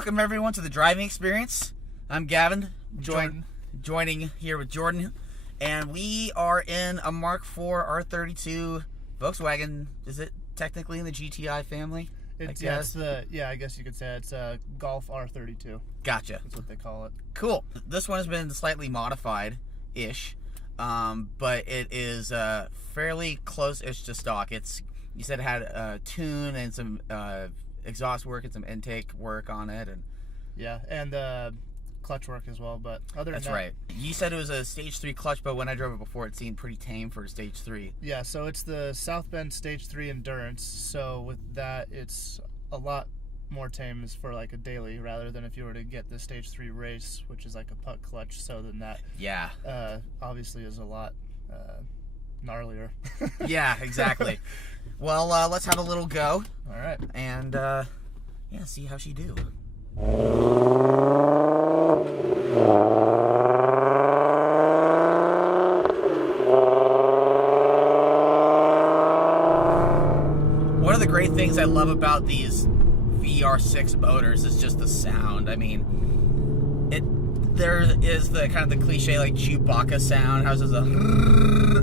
welcome everyone to the driving experience. I'm Gavin, joining here with Jordan, and we are in a Mk4 R32 Volkswagen. Is it technically in the GTI family? I guess you could say it's a Golf R32. Gotcha. That's what they call it. Cool. This one has been slightly modified-ish, but it is fairly close-ish to stock. You said it had a tune and some exhaust work and some intake work on it, and clutch work as well. But other than that's that, right. You said it was a stage 3 clutch, but when I drove it before, it seemed pretty tame for a stage 3. Yeah, so it's the South Bend stage 3 endurance. So with that, it's a lot more tame for like a daily rather than if you were to get the stage 3 race, which is like a puck clutch. So then that obviously is a lot gnarlier. Yeah, exactly. Well, let's have a little go. All right. And see how she do. One of the great things I love about these VR6 motors is just the sound. I mean, there is the kind of the cliche like Chewbacca sound, how it's just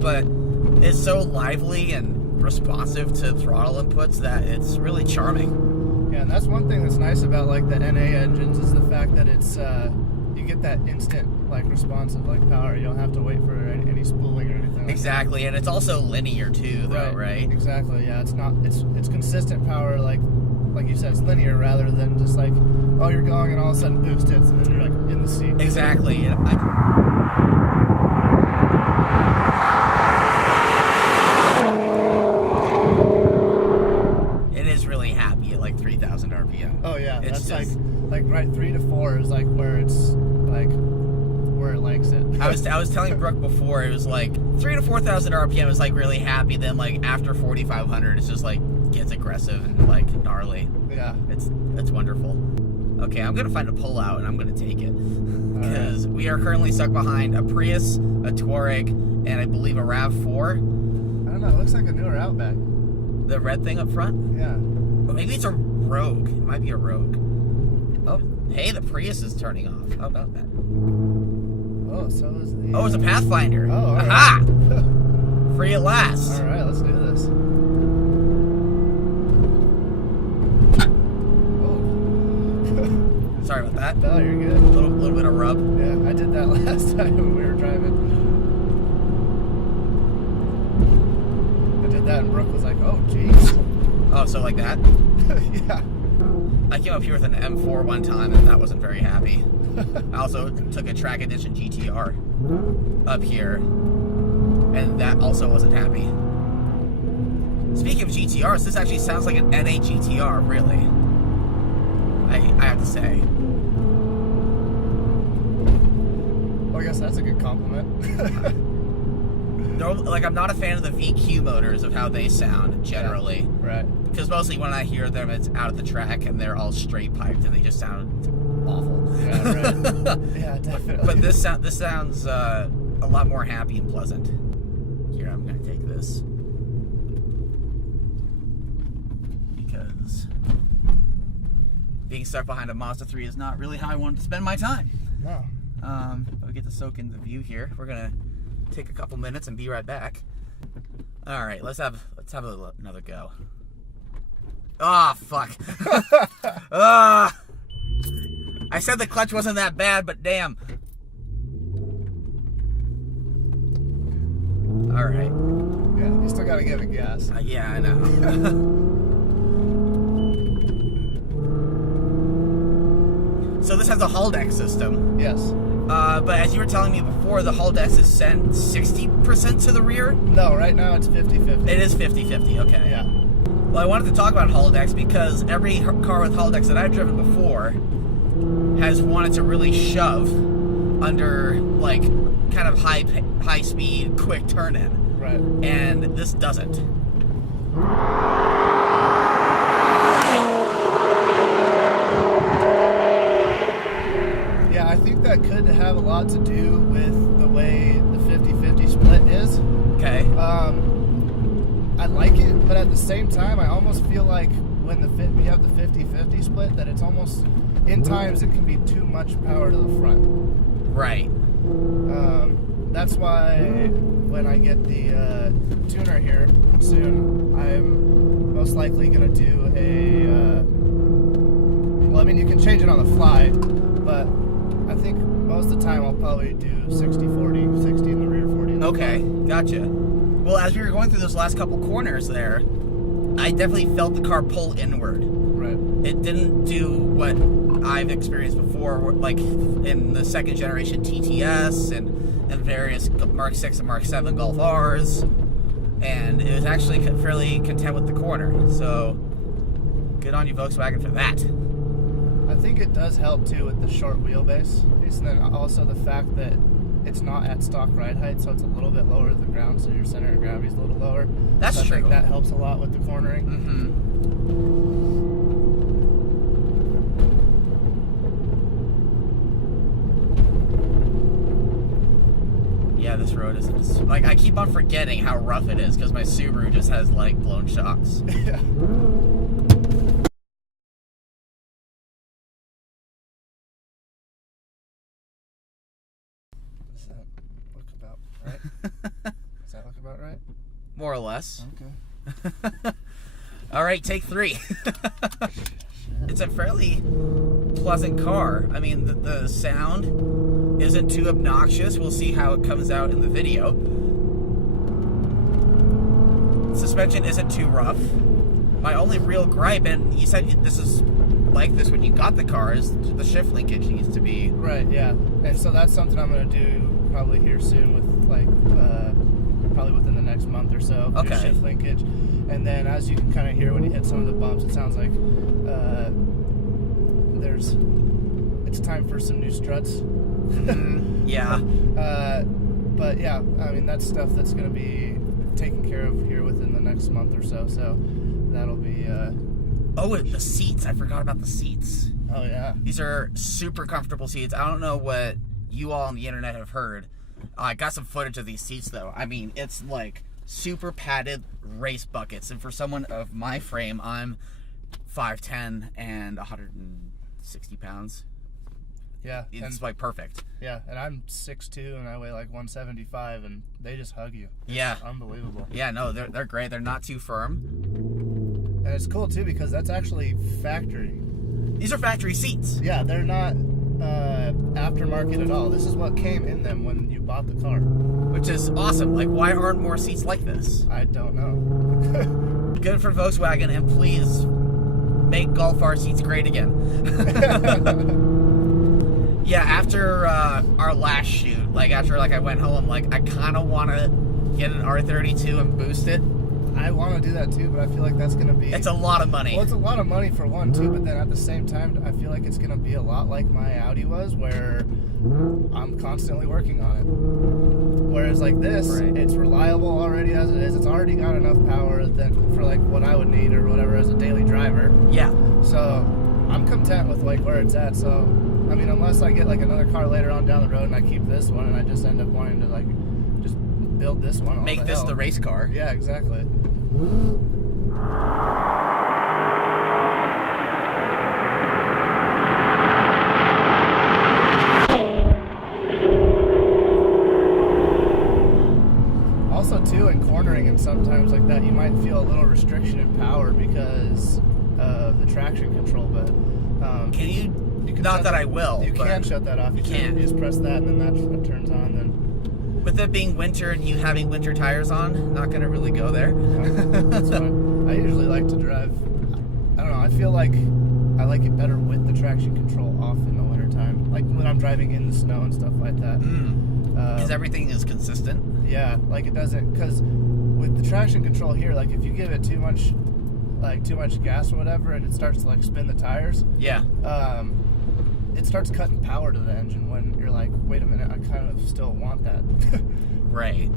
but it's so lively and responsive to throttle inputs that it's really charming. Yeah, and that's one thing that's nice about like the NA engines is the fact that it's you get that instant like responsive like power. You don't have to wait for any spooling or anything like exactly, and it's also linear too, though, right? Exactly. Yeah, it's consistent power, like you said, it's linear rather than just like, oh, you're going and all of a sudden boost hits and then you're like in the seat. Exactly. It is really happy at like 3,000 RPM. Oh yeah, it's that's just, like right 3 to 4 is like where it's like where it likes it. I was telling Brooke before, it was like 3,000 to 4,000 RPM is like really happy. Then like after 4,500, it's just like gets aggressive and like gnarly. Yeah, it's wonderful. Okay, I'm gonna find a pullout and I'm gonna take it because we are currently stuck behind a Prius, a Touareg, and I believe a RAV4. I don't know. It looks like a newer Outback. The red thing up front? Yeah. Well, maybe it's a Rogue. It might be a Rogue. Oh, hey, the Prius is turning off. How about that? Oh, so is the... Oh, it's a Pathfinder. Oh, all right. Aha! Free at last. All right, let's do this. Oh. Sorry about that. No, you're good. A little bit of rub. Yeah, I did that last time when we were driving. I did that and Brooke was like, oh, jeez. Oh, so like that? Yeah. I came up here with an M4 one time and that wasn't very happy. I also took a Track Edition GTR up here and that also wasn't happy. Speaking of GTRs, this actually sounds like an NA GTR, really. I have to say. Well, I guess that's a good compliment. No, like I'm not a fan of the VQ motors of how they sound generally. Yeah, right. Because mostly when I hear them, it's out at the track and they're all straight piped and they just sound awful. Yeah, right. Yeah, definitely. But this sounds a lot more happy and pleasant. Here, I'm gonna take this because being stuck behind a Mazda 3 is not really how I wanted to spend my time. No. We get to soak in the view here. We're gonna take a couple minutes and be right back. All right, let's have another go. Ah, fuck. I said the clutch wasn't that bad, but damn. All right. Yeah, you still gotta give it gas. Yeah, I know. So this has a Haldex system. Yes. But as you were telling me before, the Haldex is sent 60% to the rear? No, right now it's 50-50. It is 50-50, okay. Yeah. Well, I wanted to talk about Haldex because every car with Haldex that I've driven before has wanted to really shove under, like, kind of high speed, quick turn-in. Right. And this doesn't. Yeah, I think that could have a lot to do with the way the 50-50 split is. Okay. I like it, but at the same time, I almost feel like when you have the 50-50 split, that it's almost in times it can be too much power to the front. Right. That's why when I get the tuner here soon, I'm most likely going to do a... well, I mean, you can change it on the fly, but I think most of the time I'll probably do 60-40, 60 in the rear, 40 in the front. Gotcha. Well, as we were going through those last couple corners there, I definitely felt the car pull inward. Right. It didn't do what I've experienced before, like in the second generation TTS and various Mark 6 and Mark 7 Golf R's, and it was actually fairly content with the corner. So, good on you, Volkswagen, for that. I think it does help too with the short wheelbase, and then also the fact that it's not at stock ride height, so it's a little bit lower to the ground, so your center of gravity is a little lower. That's so true. I think that helps a lot with the cornering. Yeah, this road is like, I keep on forgetting how rough it is because my Subaru just has like blown shocks. Yeah. Does that look about right? Does that look about right? More or less. Okay. All right, take 3. It's a fairly pleasant car. I mean, the sound isn't too obnoxious. We'll see how it comes out in the video. Suspension isn't too rough. My only real gripe, and you said this is like this when you got the car, is the shift linkage needs to be... Right, yeah. And so that's something I'm going to do probably here soon with, like, probably within the next month or so. Okay. Do shift linkage. And then as you can kind of hear when you hit some of the bumps, it sounds like it's time for some new struts. Yeah. But yeah, I mean, that's stuff that's going to be taken care of here within the next month or so. So that'll be... Oh, the seats. I forgot about the seats. Oh, yeah. These are super comfortable seats. I don't know what you all on the internet have heard. I got some footage of these seats, though. I mean, it's like super padded race buckets. And for someone of my frame, I'm 5'10" and 160 pounds. Yeah. It's like perfect. Yeah, and I'm 6'2", and I weigh like 175, and they just hug you. It's yeah. Unbelievable. Yeah, no, they're great. They're not too firm. And it's cool, too, because that's actually factory. These are factory seats. Yeah, they're not aftermarket at all. This is what came in them when you bought the car. Which is awesome. Like, why aren't more seats like this? I don't know. Good for Volkswagen, and please make Golf R seats great again. Yeah, after our last shoot, like after I went home, like I kind of want to get an R32 and boost it. I want to do that too, but I feel like that's going to be... It's a lot of money. Well, it's a lot of money for one too, but then at the same time, I feel like it's going to be a lot like my Audi was, where I'm constantly working on it. Whereas like this, right. It's reliable already as it is. It's already got enough power that for like what I would need or whatever as a daily driver. Yeah. So I'm content with like where it's at. So I mean, unless I get like another car later on down the road and I keep this one and I just end up wanting to like just build this one. Make this the race car. Yeah, exactly. Also, too, in cornering and sometimes like that, you might feel a little restriction in power because of the traction control. But can you? Not that I will. You can shut that off. You can. You just press that, and then that turns on. Then, with it being winter and you having winter tires on, not gonna really go there. That's fine. I usually like to drive. I don't know. I feel like I like it better with the traction control off in the wintertime, like when I'm driving in the snow and stuff like that. Because everything is consistent. Yeah, like it doesn't. Because with the traction control here, like if you give it too much gas or whatever, and it starts to like spin the tires. Yeah. It starts cutting power to the engine when you're like, wait a minute, I kind of still want that. Right.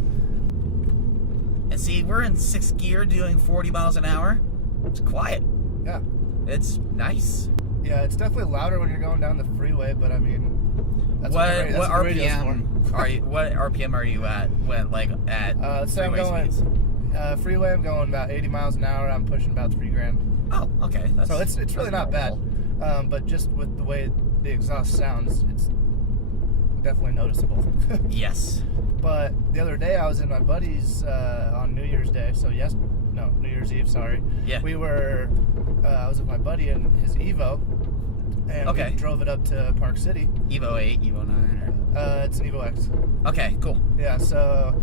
And see, we're in 6th gear doing 40 miles an hour. It's quiet. Yeah. It's nice. Yeah, it's definitely louder when you're going down the freeway, but I mean, that's what RPM are you? What RPM are you at when so I'm going speeds? Freeway. I'm going about 80 miles an hour. I'm pushing about $3,000. Oh, okay. So it's really not bad. But just with the way the exhaust sounds, it's definitely noticeable. Yes. But the other day I was in my buddy's on New Year's Day, so New Year's Eve, sorry. Yeah. I was with my buddy in his Evo, and we drove it up to Park City. Evo 8, Evo 9, or? It's an Evo X. Okay, cool. Yeah, so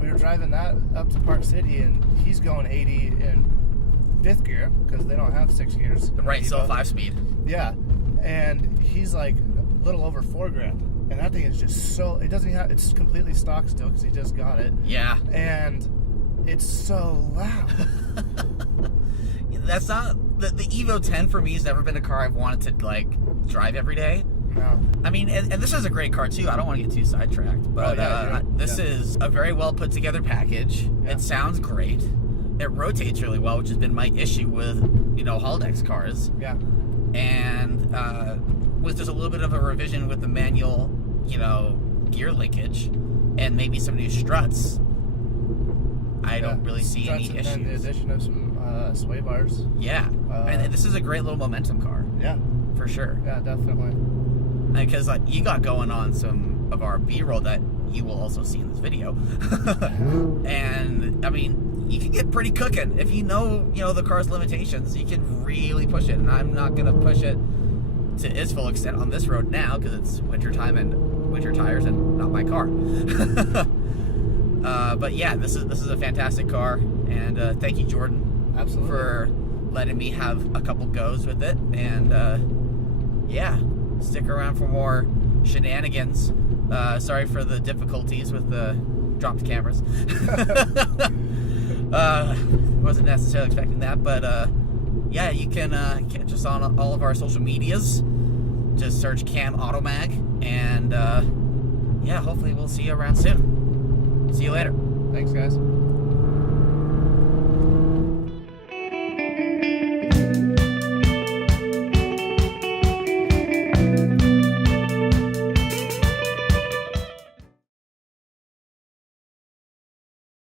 we were driving that up to Park City, and he's going 80 in 5th gear, because they don't have 6 gears. Right, so 5-speed. Yeah, and he's like a little over $4,000. And that thing is just so, it's completely stock still because he just got it. Yeah. And it's so loud. That's not, the Evo 10 for me has never been a car I've wanted to, like, drive every day. No. I mean, and this is a great car too. I don't want to get too sidetracked, but this is a very well put together package. Yeah. It sounds great. It rotates really well, which has been my issue with, Haldex cars. Yeah. And was just a little bit of a revision with the manual, gear linkage, and maybe some new struts. I don't really see any issues. And the addition of some sway bars. Yeah, and this is a great little momentum car. Yeah, for sure. Yeah, definitely. Because you got going on some of our B-roll that you will also see in this video, and I mean, you can get pretty cooking if you know the car's limitations. You can really push it, and I'm not gonna push it to its full extent on this road now because it's winter time and winter tires and not my car. But yeah, this is a fantastic car, and thank you, Jordan. Absolutely. For letting me have a couple goes with it, and yeah, stick around for more shenanigans. Sorry for the difficulties with the dropped cameras. Wasn't necessarily expecting that, but yeah, you can catch us on all of our social medias. Just search CAMautoMag, and yeah, hopefully we'll see you around soon. See you later. Thanks, guys.